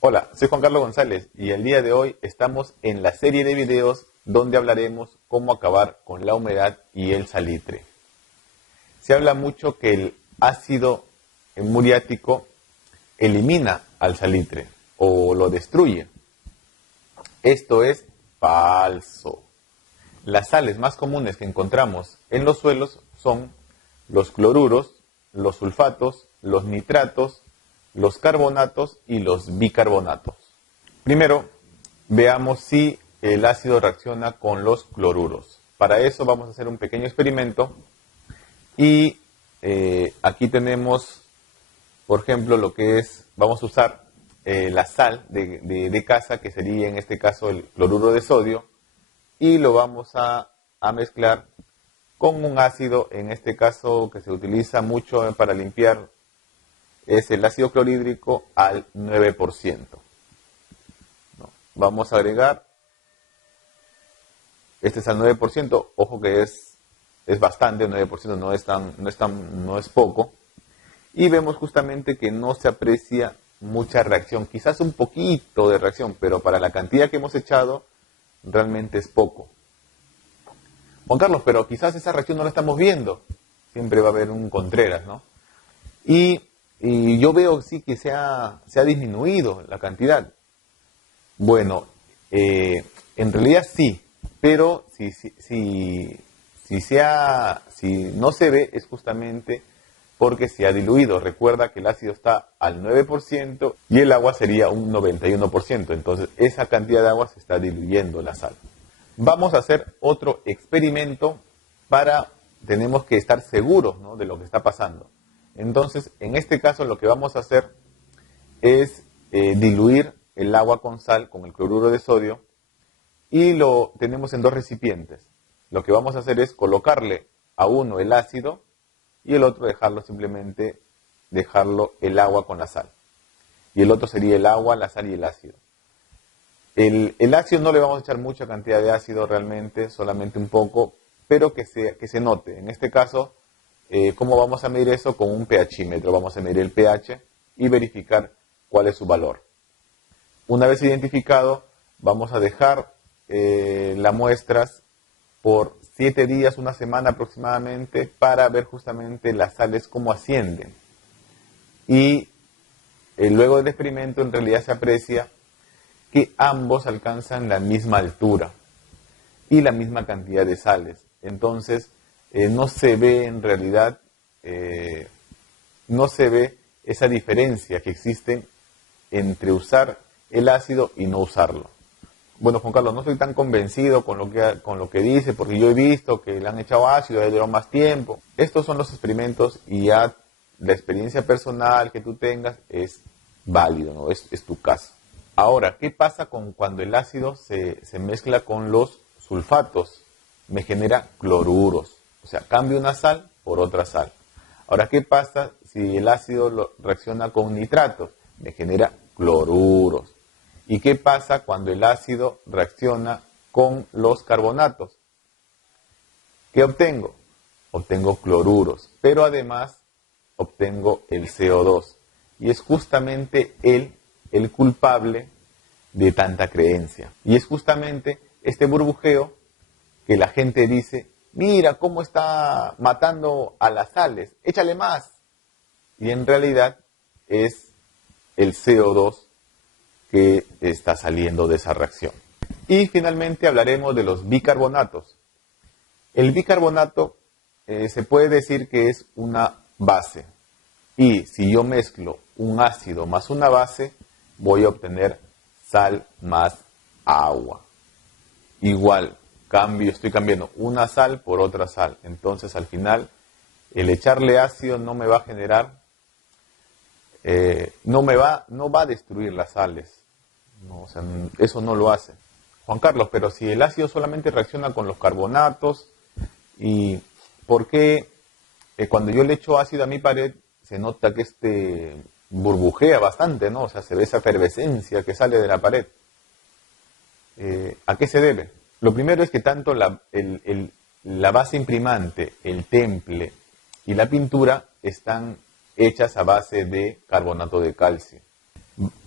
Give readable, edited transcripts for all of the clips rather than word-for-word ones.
Hola, soy Juan Carlos González y el día de hoy estamos en la serie de videos donde hablaremos cómo acabar con la humedad y el salitre. Se habla mucho que el ácido muriático elimina al salitre o lo destruye. Esto es falso. Las sales más comunes que encontramos en los suelos son los cloruros, los sulfatos, los nitratos, los carbonatos y los bicarbonatos. Primero, veamos si el ácido reacciona con los cloruros. Para eso vamos a hacer un pequeño experimento y aquí tenemos, por ejemplo, lo que es, vamos a usar la sal de casa, que sería en este caso el cloruro de sodio, y lo vamos a mezclar con un ácido, en este caso que se utiliza mucho para limpiar, es el ácido clorhídrico al 9%. ¿No? Vamos a agregar, este es al 9%, ojo que es bastante, el 9% no es poco, y vemos justamente que no se aprecia mucha reacción, quizás un poquito de reacción, pero para la cantidad que hemos echado, realmente es poco. Juan Carlos, pero quizás esa reacción no la estamos viendo. Siempre va a haber un Contreras, ¿no? Y yo veo sí que se ha disminuido la cantidad. Bueno, en realidad sí, pero si no se ve es justamente porque se ha diluido. Recuerda que el ácido está al 9% y el agua sería un 91%. Entonces esa cantidad de agua se está diluyendo la sal. Vamos a hacer otro experimento tenemos que estar seguros, ¿no?, de lo que está pasando. Entonces, en este caso lo que vamos a hacer es diluir el agua con sal, con el cloruro de sodio, y lo tenemos en dos recipientes. Lo que vamos a hacer es colocarle a uno el ácido y el otro dejarlo el agua con la sal. Y el otro sería el agua, la sal y el ácido. El ácido no le vamos a echar mucha cantidad de ácido realmente, solamente un poco, pero que se note. En este caso, ¿cómo vamos a medir eso? Con un pHímetro. Vamos a medir el pH y verificar cuál es su valor. Una vez identificado, vamos a dejar las muestras por 7 días, una semana aproximadamente, para ver justamente las sales cómo ascienden. Y luego del experimento, en realidad se aprecia que ambos alcanzan la misma altura y la misma cantidad de sales. Entonces, no se ve en realidad, no se ve esa diferencia que existe entre usar el ácido y no usarlo. Bueno, Juan Carlos, no estoy tan convencido con lo que dice, porque yo he visto que le han echado ácido y ha durado más tiempo. Estos son los experimentos y ya la experiencia personal que tú tengas es válido, ¿no? Es tu caso. Ahora, ¿qué pasa cuando el ácido se mezcla con los sulfatos? Me genera cloruros. O sea, cambio una sal por otra sal. Ahora, ¿qué pasa si el ácido reacciona con nitratos? Me genera cloruros. ¿Y qué pasa cuando el ácido reacciona con los carbonatos? ¿Qué obtengo? Obtengo cloruros, pero además obtengo el CO2. Y es justamente el culpable de tanta creencia. Y es justamente este burbujeo que la gente dice, mira cómo está matando a las sales, échale más. Y en realidad es el CO2 que está saliendo de esa reacción. Y finalmente hablaremos de los bicarbonatos. El bicarbonato se puede decir que es una base. Y si yo mezclo un ácido más una base, voy a obtener sal más agua. Igual, estoy cambiando una sal por otra sal. Entonces, al final, el echarle ácido no me va a generar, no va a destruir las sales. No, o sea, eso no lo hace. Juan Carlos, pero si el ácido solamente reacciona con los carbonatos, ¿y por qué cuando yo le echo ácido a mi pared se nota que burbujea bastante, ¿no? O sea, se ve esa efervescencia que sale de la pared? ¿A qué se debe? Lo primero es que tanto la base imprimante, el temple y la pintura están hechas a base de carbonato de calcio.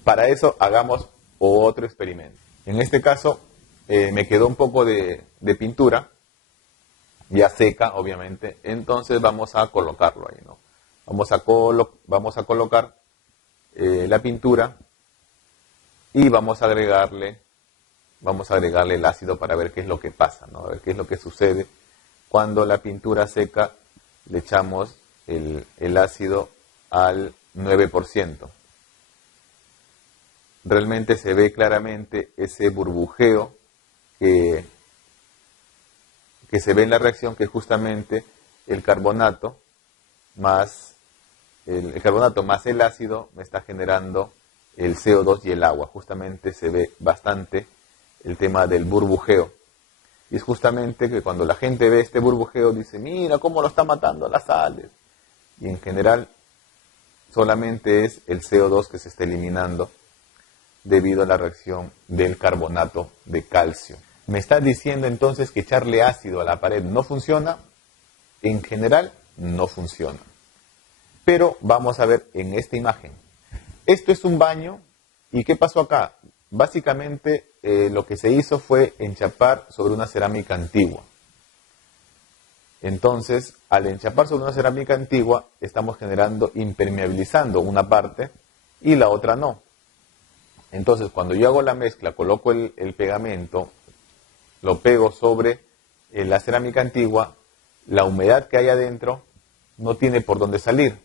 Para eso hagamos otro experimento. En este caso me quedó un poco de pintura, ya seca obviamente, entonces vamos a colocarlo ahí, ¿no? Vamos a colocar la pintura y vamos a agregarle el ácido para ver qué es lo que pasa, ¿no? A ver qué es lo que sucede cuando la pintura seca le echamos el ácido al 9%. Realmente se ve claramente ese burbujeo que se ve en la reacción, que es justamente el carbonato más el ácido me está generando el CO2 y el agua. Justamente se ve bastante el tema del burbujeo. Y es justamente que cuando la gente ve este burbujeo dice, mira cómo lo está matando las sales. Y en general solamente es el CO2 que se está eliminando debido a la reacción del carbonato de calcio. ¿Me estás diciendo entonces que echarle ácido a la pared no funciona? En general no funciona. Pero vamos a ver en esta imagen. Esto es un baño. ¿Y qué pasó acá? Básicamente lo que se hizo fue enchapar sobre una cerámica antigua. Entonces, al enchapar sobre una cerámica antigua, estamos impermeabilizando una parte y la otra no. Entonces, cuando yo hago la mezcla, coloco el pegamento, lo pego sobre la cerámica antigua, la humedad que hay adentro no tiene por dónde salir.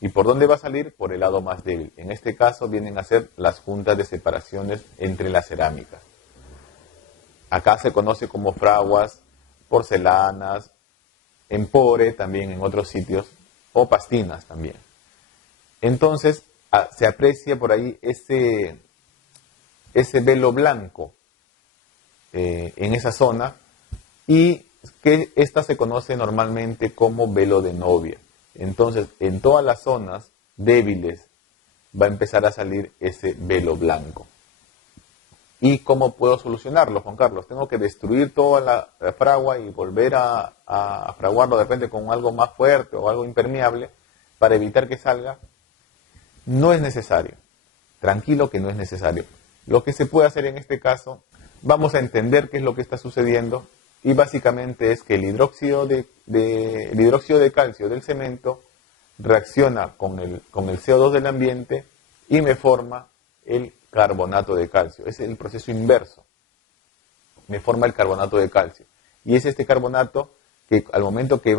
¿Y por dónde va a salir? Por el lado más débil. En este caso vienen a ser las juntas de separaciones entre las cerámicas. Acá se conoce como fraguas, porcelanas, empore también en otros sitios, o pastinas también. Entonces se aprecia por ahí ese velo blanco en esa zona, y que esta se conoce normalmente como velo de novia. Entonces, en todas las zonas débiles va a empezar a salir ese velo blanco. ¿Y cómo puedo solucionarlo, Juan Carlos? ¿Tengo que destruir toda la fragua y volver a fraguarlo de repente con algo más fuerte o algo impermeable para evitar que salga? No es necesario. Tranquilo que no es necesario. Lo que se puede hacer en este caso, vamos a entender qué es lo que está sucediendo, y básicamente es que el hidróxido de calcio del cemento reacciona con el CO2 del ambiente y me forma el carbonato de calcio. Es el proceso inverso. Me forma el carbonato de calcio. Y es este carbonato que al momento que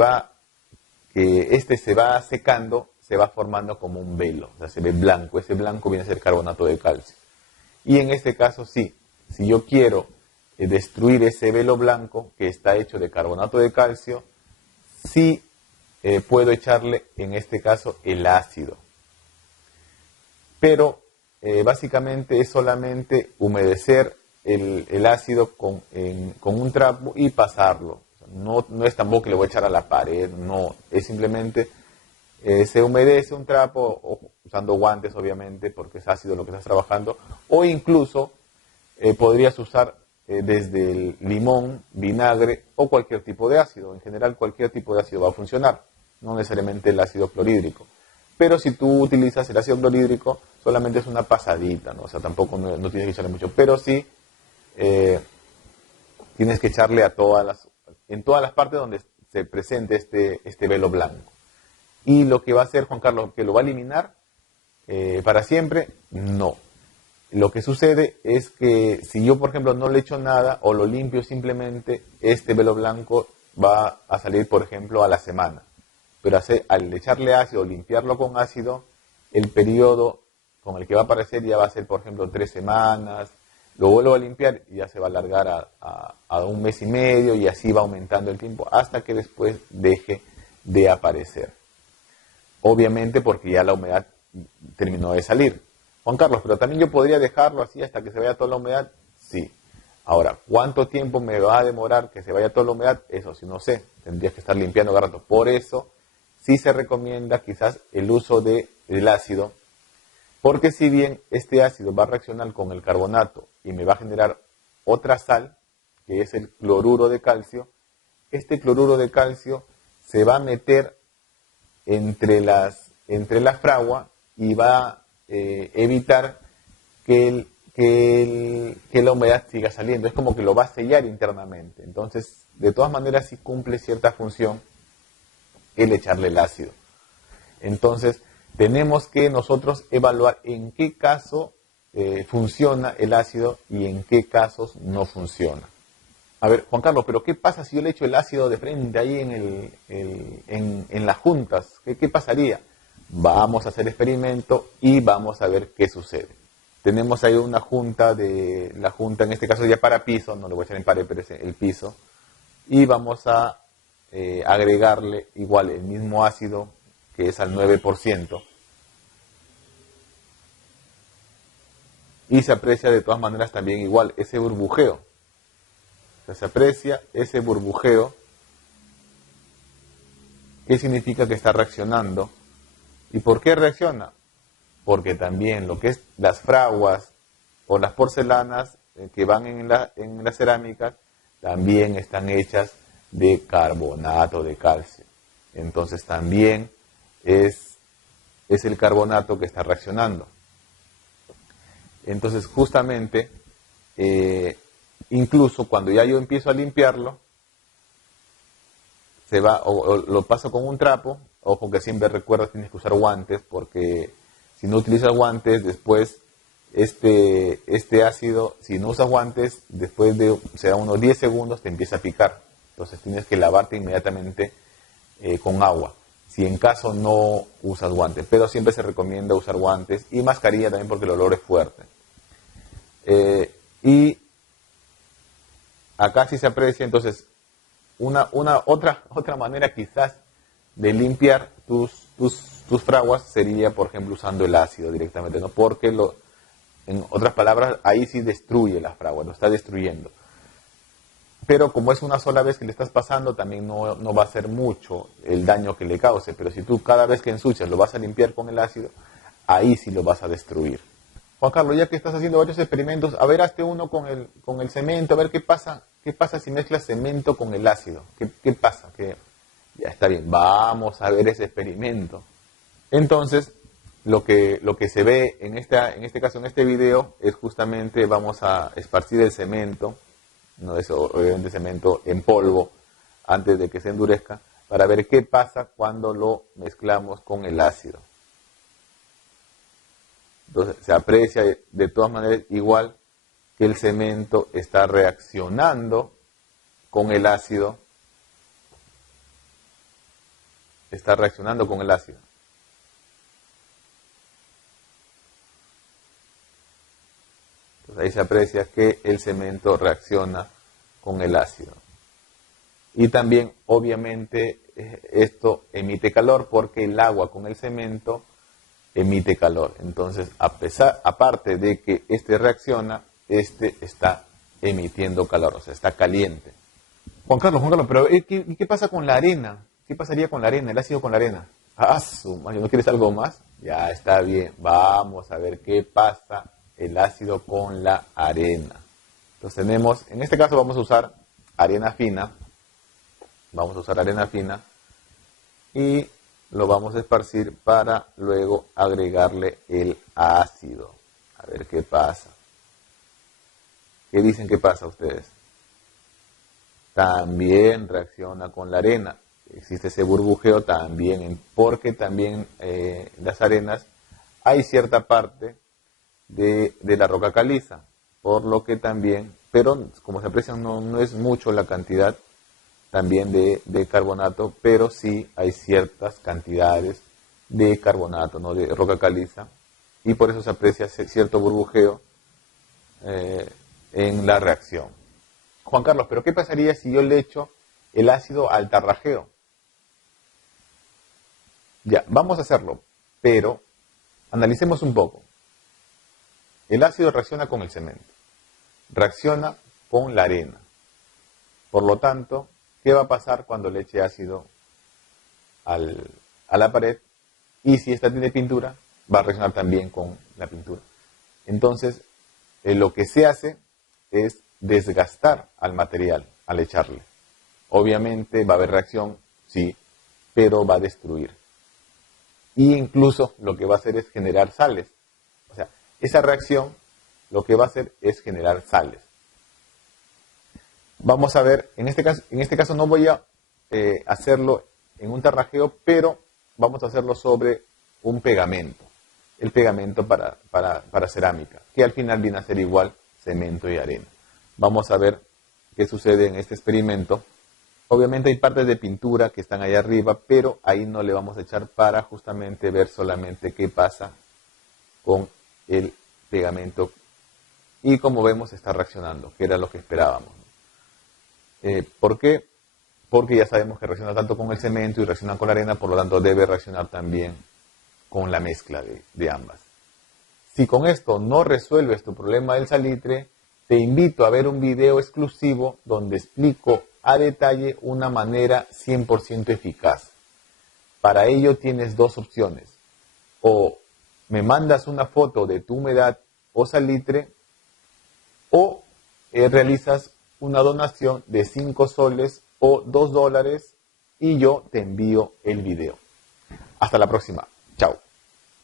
este se va secando, se va formando como un velo. O sea, se ve blanco. Ese blanco viene a ser carbonato de calcio. Y en este caso sí, si yo quiero destruir ese velo blanco que está hecho de carbonato de calcio, sí puedo echarle en este caso el ácido. Pero básicamente es solamente humedecer el ácido con un trapo y pasarlo. No es tampoco que le voy a echar a la pared, no, es simplemente se humedece un trapo, usando guantes obviamente, porque es ácido lo que estás trabajando, o incluso podrías usar desde el limón, vinagre o cualquier tipo de ácido. En general cualquier tipo de ácido va a funcionar, no necesariamente el ácido clorhídrico. Pero si tú utilizas el ácido clorhídrico, solamente es una pasadita, ¿no? O sea, tampoco no tienes que echarle mucho, pero sí tienes que echarle en todas las partes donde se presente este velo blanco. Y lo que va a hacer Juan Carlos, que lo va a eliminar para siempre, no. Lo que sucede es que si yo, por ejemplo, no le echo nada o lo limpio simplemente, este velo blanco va a salir, por ejemplo, a la semana. Pero al echarle ácido o limpiarlo con ácido, el periodo con el que va a aparecer ya va a ser, por ejemplo, 3 semanas. Lo vuelvo a limpiar y ya se va a alargar a 1 mes y medio, y así va aumentando el tiempo hasta que después deje de aparecer. Obviamente porque ya la humedad terminó de salir. Juan Carlos, pero también yo podría dejarlo así hasta que se vaya toda la humedad. Sí. Ahora, ¿cuánto tiempo me va a demorar que se vaya toda la humedad? Eso sí no sé. Tendrías que estar limpiando cada rato. Por eso sí se recomienda quizás el uso del ácido, porque si bien este ácido va a reaccionar con el carbonato y me va a generar otra sal, que es el cloruro de calcio, este cloruro de calcio se va a meter entre la fragua y va evitar que la humedad siga saliendo. Es como que lo va a sellar internamente. Entonces, de todas maneras, sí cumple cierta función el echarle el ácido. Entonces, tenemos que nosotros evaluar en qué caso funciona el ácido y en qué casos no funciona. A ver, Juan Carlos, pero ¿qué pasa si yo le echo el ácido de frente ahí en las juntas? ¿Qué pasaría? Vamos a hacer experimento y vamos a ver qué sucede. Tenemos ahí una junta, la junta en este caso ya para piso, no le voy a echar en pared, pero es el piso, y vamos a agregarle igual el mismo ácido, que es al 9%, y se aprecia de todas maneras también igual ese burbujeo. O sea, se aprecia ese burbujeo. ¿Qué significa que está reaccionando? ¿Y por qué reacciona? Porque también lo que es las fraguas o las porcelanas que van en las cerámicas también están hechas de carbonato de calcio. Entonces también es el carbonato que está reaccionando. Entonces justamente, incluso cuando ya yo empiezo a limpiarlo, se va o lo paso con un trapo. Ojo que siempre recuerda, tienes que usar guantes, porque si no utilizas guantes, después este ácido, si no usas guantes, después de unos 10 segundos te empieza a picar. Entonces tienes que lavarte inmediatamente con agua, si en caso no usas guantes. Pero siempre se recomienda usar guantes y mascarilla también, porque el olor es fuerte. Y acá sí se aprecia. Entonces, otra manera quizás de limpiar tus fraguas sería, por ejemplo, usando el ácido directamente, ¿no? Porque en otras palabras, ahí sí destruye las fraguas, lo está destruyendo. Pero como es una sola vez que le estás pasando, también no va a ser mucho el daño que le cause. Pero si tú cada vez que ensucias lo vas a limpiar con el ácido, ahí sí lo vas a destruir. Juan Carlos, ya que estás haciendo varios experimentos, a ver, hazte uno con el cemento, a ver qué pasa si mezclas cemento con el ácido. ¿Qué pasa? Ya está bien, vamos a ver ese experimento. Entonces, lo que se ve en este caso, en este video, es justamente vamos a esparcir el cemento, no es obviamente cemento en polvo, antes de que se endurezca, para ver qué pasa cuando lo mezclamos con el ácido. Entonces, se aprecia de todas maneras igual que el cemento está reaccionando con el ácido. Está reaccionando con el ácido. Entonces, ahí se aprecia que el cemento reacciona con el ácido. Y también, obviamente, esto emite calor, porque el agua con el cemento emite calor. Entonces, aparte de que este reacciona, este está emitiendo calor, o sea, está caliente. Juan Carlos, pero ¿qué pasa con la arena? ¿Qué pasaría con la arena, el ácido con la arena? ¿No quieres algo más? Ya está bien, vamos a ver qué pasa el ácido con la arena. Entonces tenemos, en este caso vamos a usar arena fina. Vamos a usar arena fina y lo vamos a esparcir para luego agregarle el ácido. A ver qué pasa. ¿Qué dicen que pasa ustedes? También reacciona con la arena. Existe ese burbujeo también, porque también las arenas hay cierta parte de la roca caliza, por lo que también, pero como se aprecia no es mucho la cantidad también de carbonato, pero sí hay ciertas cantidades de carbonato, ¿no? De roca caliza, y por eso se aprecia cierto burbujeo en la reacción. Juan Carlos, pero ¿qué pasaría si yo le echo el ácido al tarrajeo? Ya, vamos a hacerlo, pero analicemos un poco. El ácido reacciona con el cemento, reacciona con la arena. Por lo tanto, ¿qué va a pasar cuando le eche ácido a la pared? Y si esta tiene pintura, va a reaccionar también con la pintura. Entonces, lo que se hace es desgastar al material al echarle. Obviamente va a haber reacción, sí, pero va a destruir. Y incluso lo que va a hacer es generar sales. esa reacción lo que va a hacer es generar sales. Vamos a ver, en este caso no voy a hacerlo en un tarrajeo, pero vamos a hacerlo sobre un pegamento. El pegamento para cerámica, que al final viene a ser igual cemento y arena. Vamos a ver qué sucede en este experimento. Obviamente hay partes de pintura que están ahí arriba, pero ahí no le vamos a echar para justamente ver solamente qué pasa con el pegamento. Y como vemos está reaccionando, que era lo que esperábamos. ¿Por qué? Porque ya sabemos que reacciona tanto con el cemento y reacciona con la arena, por lo tanto debe reaccionar también con la mezcla de ambas. Si con esto no resuelves tu problema del salitre, te invito a ver un video exclusivo donde explico a detalle una manera 100% eficaz. Para ello tienes dos opciones. O me mandas una foto de tu humedad o salitre, o realizas una donación de 5 soles o $2 y yo te envío el video. Hasta la próxima.